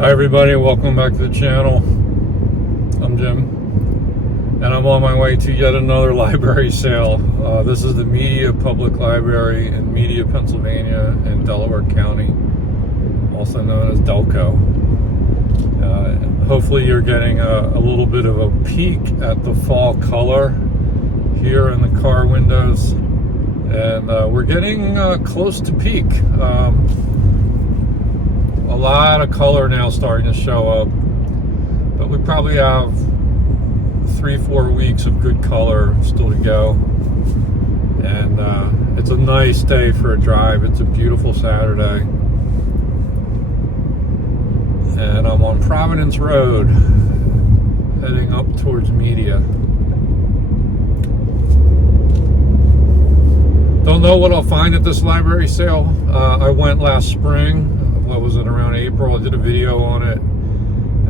Hi everybody, welcome back to the channel. I'm Jim, and I'm on my way to yet another library sale. This is the Media Public Library in Media, Pennsylvania in Delaware County, also known as Delco. Hopefully you're getting a little bit of a peek at the fall color here in the car windows, and we're getting close to peak. A lot of color now starting to show up, but we probably have 3-4 weeks of good color still to go. And it's a nice day for a drive. It's a beautiful Saturday, and I'm on Providence Road heading up towards Media. Don't know what I'll find at this library sale. I went last spring. What was it, around April? I did a video on it,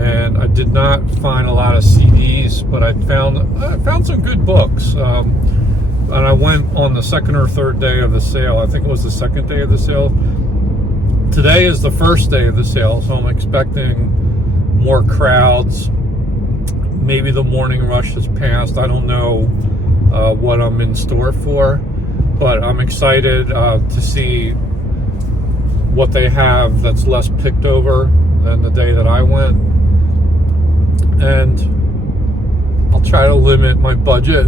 and I did not find a lot of CDs, but I found some good books. And I went on the second or third day of the sale. I think it was the second day of the sale. Today is the first day of the sale, so I'm expecting more crowds. Maybe the morning rush has passed. I don't know what I'm in store for, but I'm excited to see what they have that's less picked over than the day that I went. And I'll try to limit my budget,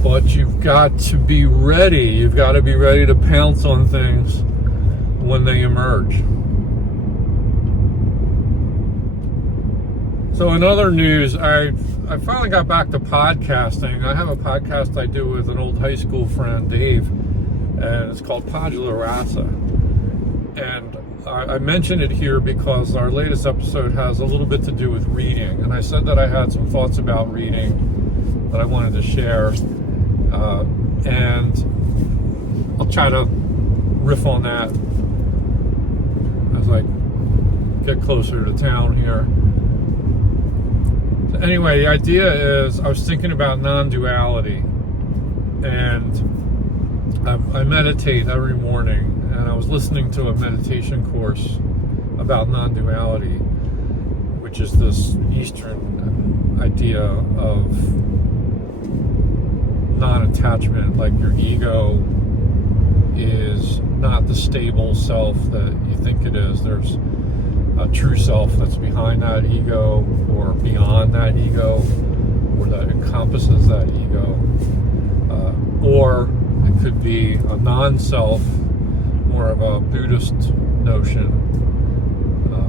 but you've got to be ready. You've got to be ready to pounce on things when they emerge. So in other news, I finally got back to podcasting. I have a podcast I do with an old high school friend, Dave, and it's called Tabula Rasa. And I mention it here because our latest episode has a little bit to do with reading, and I said that I had some thoughts about reading that I wanted to share, and I'll try to riff on that as I get closer to town here. So anyway, the idea is I was thinking about non-duality, and I meditate every morning, and I was listening to a meditation course about non-duality, which is this Eastern idea of non-attachment. Like your ego is not the stable self that you think it is. There's a true self that's behind that ego, or beyond that ego, or that encompasses that ego, or it could be a non-self, more of a Buddhist notion.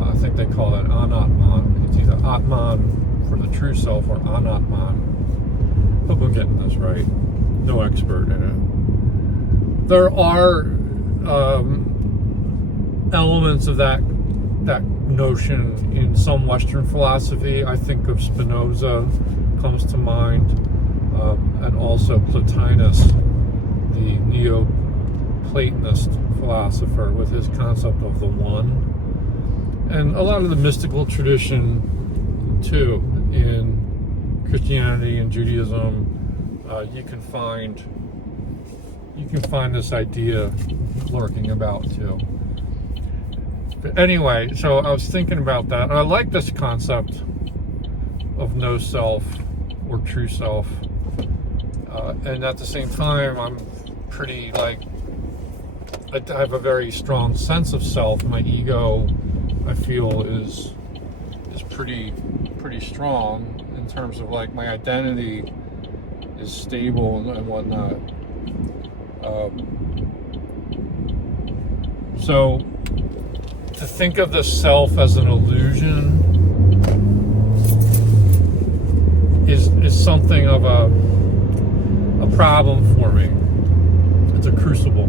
I think they call it anatman. It's either atman for the true self or anatman. Hope I'm getting this right. No expert in it. There are elements of that notion in some Western philosophy. I think of Spinoza comes to mind, and also Plotinus, the Neo-Platonist philosopher, with his concept of the one. And a lot of the mystical tradition too, in Christianity and Judaism, you can find this idea lurking about too. But anyway, so I was thinking about that, and I like this concept of no self or true self, and at the same time I'm pretty, like, I have a very strong sense of self. My ego, I feel, is pretty strong in terms of, like, my identity is stable and whatnot. So to think of the self as an illusion is something of a problem for me. It's a crucible,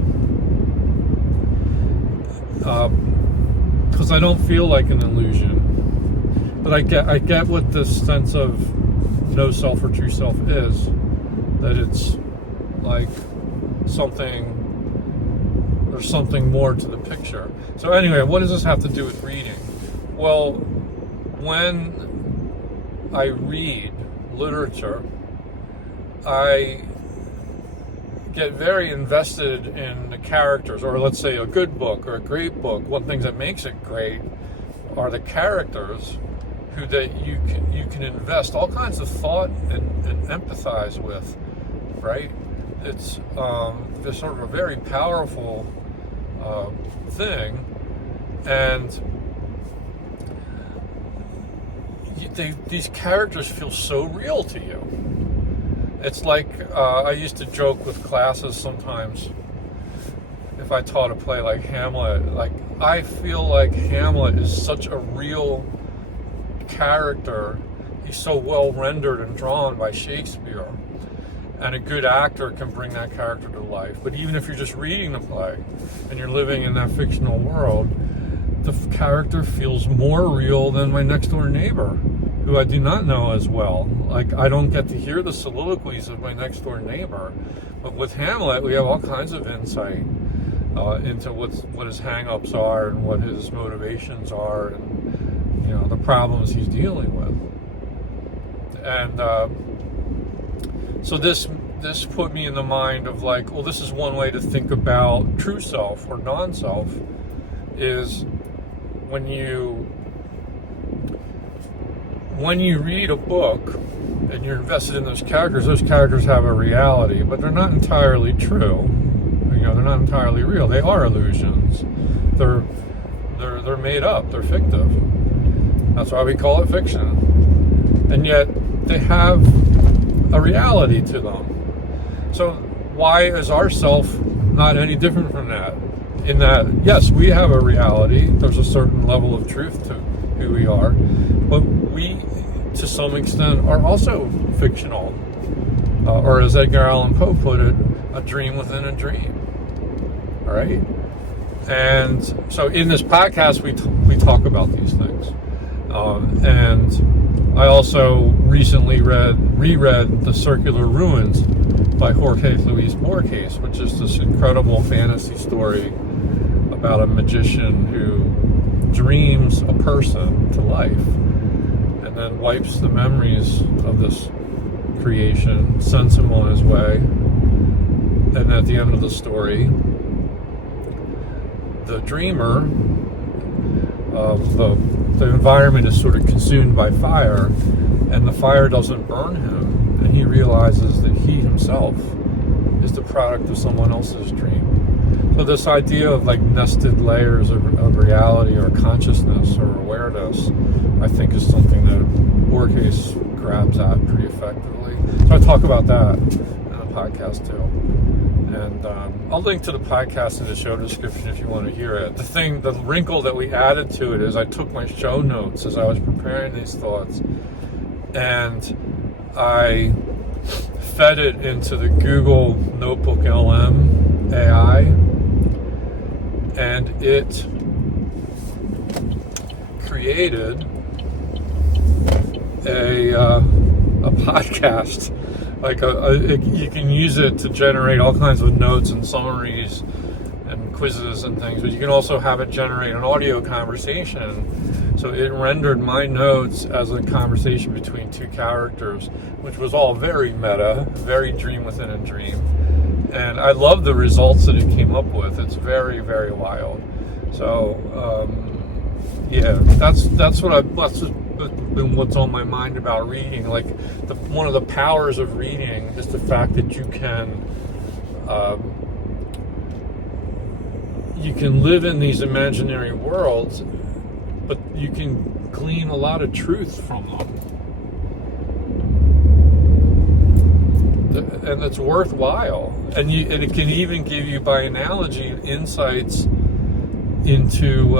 because I don't feel like an illusion, but I get what this sense of no self or true self is, that it's like there's something more to the picture. So anyway, what does this have to do with reading? Well, when I read literature, I get very invested in the characters, or let's say a good book or a great book. One thing that makes it great are the characters that you can invest all kinds of thought and empathize with, right? It's just sort of a very powerful thing, and these characters feel so real to you. It's like I used to joke with classes sometimes if I taught a play like Hamlet, like I feel like Hamlet is such a real character. He's so well rendered and drawn by Shakespeare, and a good actor can bring that character to life. But even if you're just reading the play and you're living in that fictional world, the character feels more real than my next door neighbor, who I do not know as well. Like, I don't get to hear the soliloquies of my next door neighbor, but with Hamlet we have all kinds of insight into what his hang-ups are and what his motivations are, and the problems he's dealing with. And so this put me in the mind of like, well, this is one way to think about true self or non-self, is when you read a book and you're invested in those characters have a reality, but they're not entirely true. They're not entirely real. They are illusions. They're made up. They're fictive. That's why we call it fiction. And yet they have a reality to them. So why is our self not any different from that? In that, yes, we have a reality. There's a certain level of truth to who we are, but we, to some extent, are also fictional. Or as Edgar Allan Poe put it, a dream within a dream. All right? And so in this podcast, we talk about these things. And I also recently reread The Circular Ruins by Jorge Luis Borges, which is this incredible fantasy story about a magician who dreams a person to life and then wipes the memories of this creation, sends him on his way, and at the end of the story, the dreamer, the environment is sort of consumed by fire, and the fire doesn't burn him, and he realizes that he himself is the product of someone else's dream. So this idea of like nested layers of reality or consciousness or awareness, I think, is something that Borges grabs at pretty effectively. So I talk about that in the podcast too. And I'll link to the podcast in the show description if you want to hear it. The wrinkle that we added to it is I took my show notes as I was preparing these thoughts, and I fed it into the Google Notebook LM AI, and it created a podcast. Like you can use it to generate all kinds of notes and summaries and quizzes and things, but you can also have it generate an audio conversation. So it rendered my notes as a conversation between two characters, which was all very meta, very dream within a dream. And I love the results that it came up with. It's very, very wild. So yeah, that's been what's on my mind about reading. Like one of the powers of reading is the fact that you can live in these imaginary worlds, but you can glean a lot of truth from them, and it's worthwhile. And it can even give you, by analogy, insights into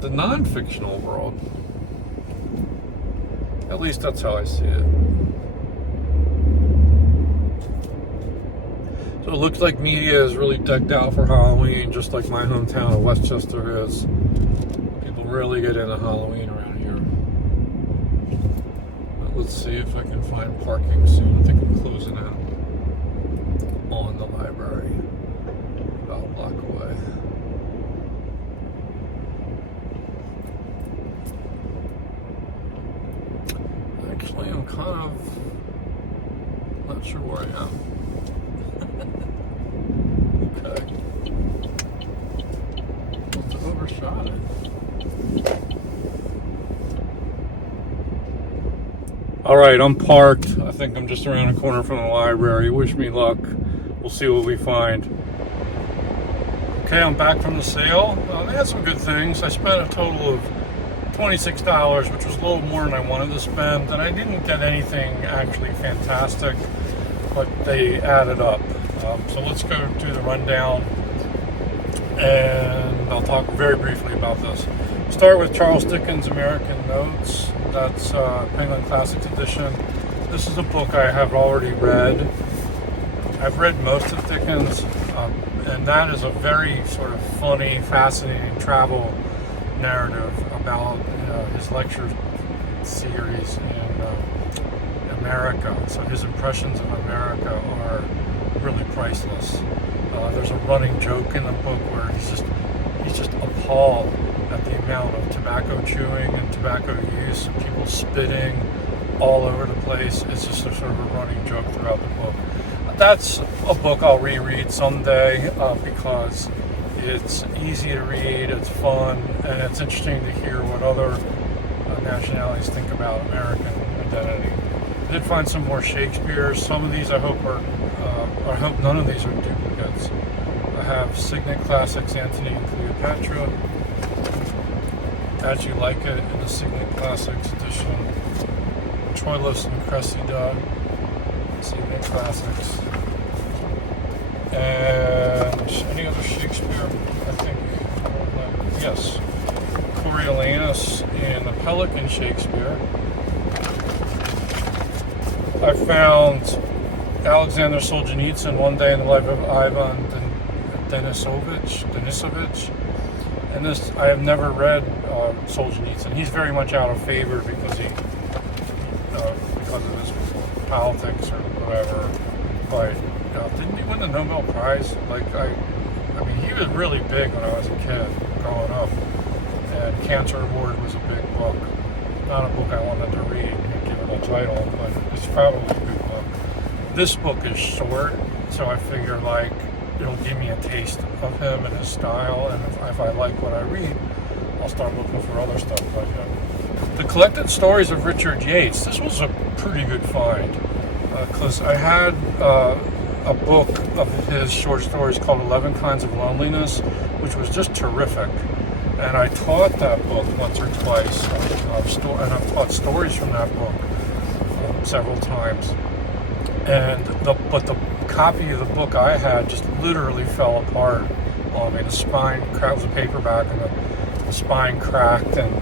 the non-fictional world. At least that's how I see it. So it looks like media is really decked out for Halloween, just like my hometown of Westchester is. People really get into Halloween around here. But let's see if I can find parking soon. I think I'm closing out on the library, about a block away. Actually, I'm kind of not not sure where I am. Okay. Must have overshot it. All right, I'm parked. I think I'm just around the corner from the library. Wish me luck. We'll see what we find. Okay, I'm back from the sale. They had some good things. I spent a total of $26, which was a little more than I wanted to spend, and I didn't get anything actually fantastic, but they added up. So let's go do the rundown, and I'll talk very briefly about this. Start with Charles Dickens' American Notes. That's Penguin Classics Edition. This is a book I have already read. I've read most of Dickens, and that is a very sort of funny, fascinating travel narrative about his lecture series in America. So his impressions of America are really priceless. There's a running joke in the book where he's just appalled at the amount of tobacco chewing and tobacco use and people spitting all over the place. It's just a sort of a running joke throughout the book. That's a book I'll reread someday because it's easy to read, it's fun, and it's interesting to hear what other nationalities think about American identity. I did find some more Shakespeare. Some of these I hope none of these are duplicates. I have Signet Classics, Antony and Cleopatra, As You Like It in the Signet Classics edition, Troilus and Cressida, Signet Classics, and any other Shakespeare, I think, yes, Coriolanus in the Pelican Shakespeare. I found Alexander Solzhenitsyn, One Day in the Life of Ivan Denisovich, and this, I have never read Solzhenitsyn. He's very much out of favor because of his politics or whatever, but didn't he win the Nobel Prize? I mean, he was really big when I was a kid growing up, and Cancer Award was a big book. Not a book I wanted to read, given the title, but it's probably a good book. This book is short, so I figure it'll give me a taste of him and his style, and if I like what I read, I'll start looking for other stuff by him. The Collected Stories of Richard Yates. This was a pretty good find, because I had a book of his short stories called 11 Kinds of Loneliness, which was just terrific. And I taught that book once or twice, and I've taught stories from that book several times. But the copy of the book I had just literally fell apart on me. The spine cracked, it was a paperback, and the spine cracked, and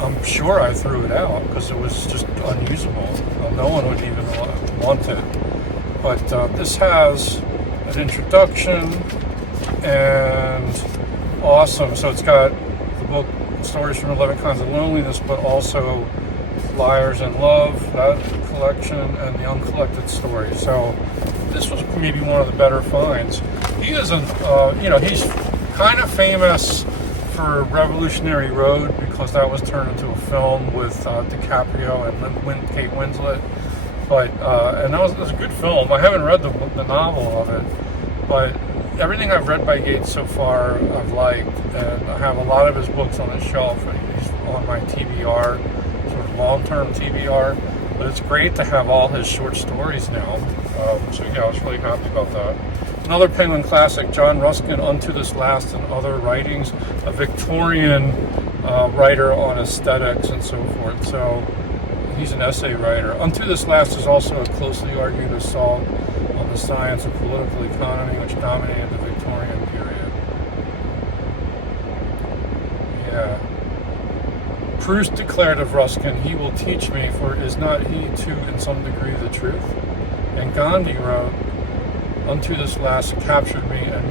I'm sure I threw it out because it was just unusable. No one would even want it. But this has an introduction and awesome. So it's got the book Stories from 11 Kinds of Loneliness, but also Liars in Love, that collection, and the Uncollected Stories. So this was maybe one of the better finds. He is he's kind of famous for Revolutionary Road because that was turned into a film with DiCaprio and Kate Winslet. But and that was a good film. I haven't read the novel of it, but everything I've read by Yates so far I've liked, and I have a lot of his books on the shelf. He's on my TBR, sort of long-term TBR. But it's great to have all his short stories now. So yeah, I was really happy about that. Another Penguin classic, John Ruskin, Unto This Last and Other Writings, a Victorian writer on aesthetics and so forth. So he's an essay writer. Unto This Last is also a closely argued assault on the science of political economy which dominated the Victorian period. Yeah. Proust declared of Ruskin, "He will teach me, for is not he too in some degree the truth?" And Gandhi wrote, "Unto this last captured me and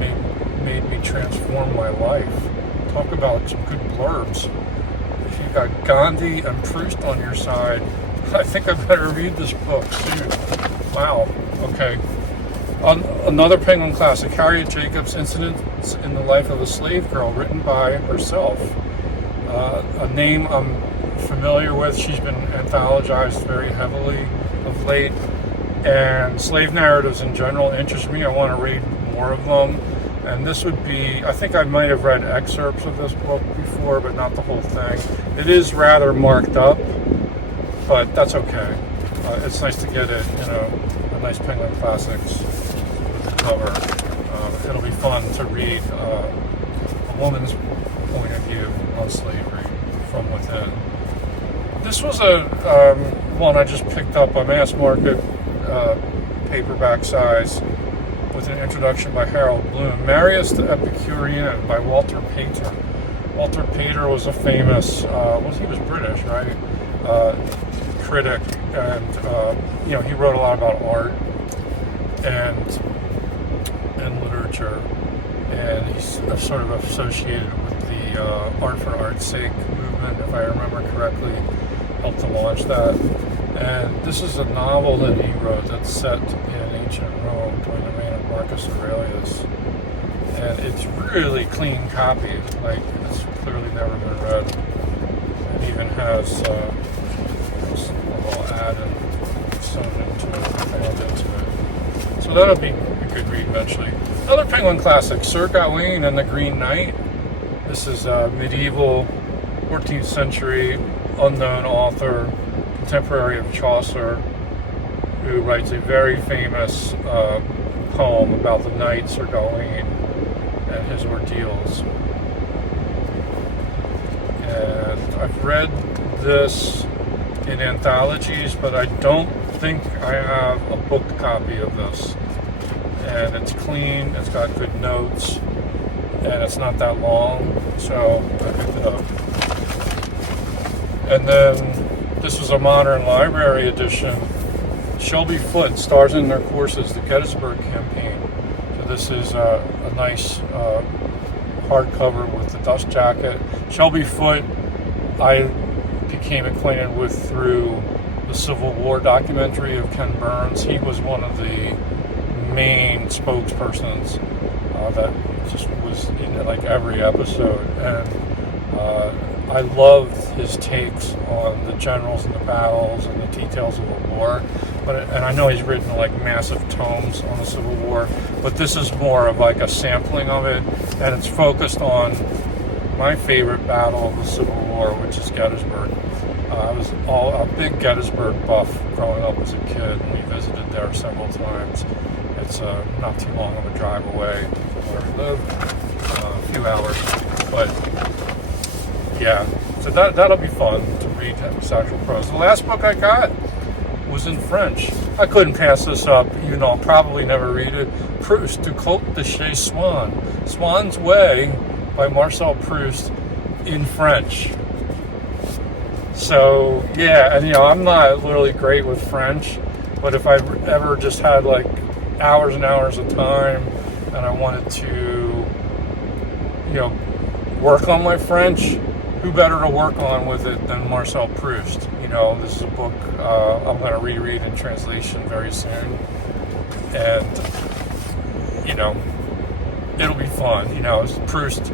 made me transform my life." Talk about some good blurbs. If you got Gandhi and Proust on your side, I think I better read this book soon. Wow. Okay. Another Penguin classic, Harriet Jacobs' Incidents in the Life of a Slave Girl, written by herself. A name I'm familiar with. She's been anthologized very heavily of late. and slave narratives in general interest me. I want to read more of them. And this would be, I think I might have read excerpts of this book before, but not the whole thing. It is rather marked up, but that's okay. It's nice to get it in a nice Penguin Classics with the cover. It'll be fun to read a woman's point of view on slavery from within. This was a one I just picked up on mass market, paperback size, with an introduction by Harold Bloom. Marius the Epicurean by Walter Pater. Walter Pater was a famous, he was British, right? Critic, and he wrote a lot about art and literature, and he's sort of associated with the Art for Art's Sake movement, if I remember correctly, helped to launch that. And this is a novel that he wrote that's set in ancient Rome during the reign of Marcus Aurelius. And it's really clean copy, like it's clearly never been read. It even has a little ad and sewn into it, found into it. So that'll be a good read eventually. Another Penguin classic, Sir Gawain and the Green Knight. This is a medieval 14th century unknown author, contemporary of Chaucer, who writes a very famous poem about the knight Sir Gawain and his ordeals. And I've read this in anthologies, but I don't think I have a book copy of this. And it's clean, it's got good notes, and it's not that long, so I picked it up. And then this was a modern library edition. Shelby Foote stars in their courses, the Gettysburg Campaign. So this is a nice hardcover with the dust jacket. Shelby Foote, I became acquainted with through the Civil War documentary of Ken Burns. He was one of the main spokespersons that just was in like every episode, and I loved his takes on the generals and the battles and the details of the war. And I know he's written like massive tomes on the Civil War, but this is more of like a sampling of it, and it's focused on my favorite battle of the Civil War, which is Gettysburg. I was a big Gettysburg buff growing up as a kid, and we visited there several times. It's not too long of a drive away from where we live, a few hours, but yeah, so that'll be fun to read actual prose. The last book I got was in French. I couldn't pass this up, even though I'll probably never read it. Proust, Du Côte de Chez Swann, Swann's Way by Marcel Proust in French. So yeah, and I'm not literally great with French, but if I ever just had like hours and hours of time and I wanted to, work on my French, who better to work on with it than Marcel Proust? This is a book I'm going to reread in translation very soon, and it'll be fun. It's Proust.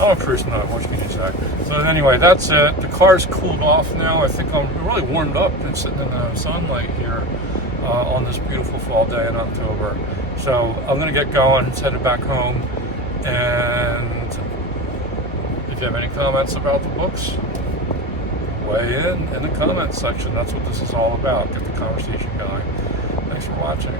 I'm a Proust nut. What can you say? So anyway, that's it. The car's cooled off now. I think I'm really warmed up and sitting in the sunlight here on this beautiful fall day in October. So I'm going to get going. It's headed back home. And if you have any comments about the books, weigh in the comments section. That's what this is all about. Get the conversation going. Thanks for watching.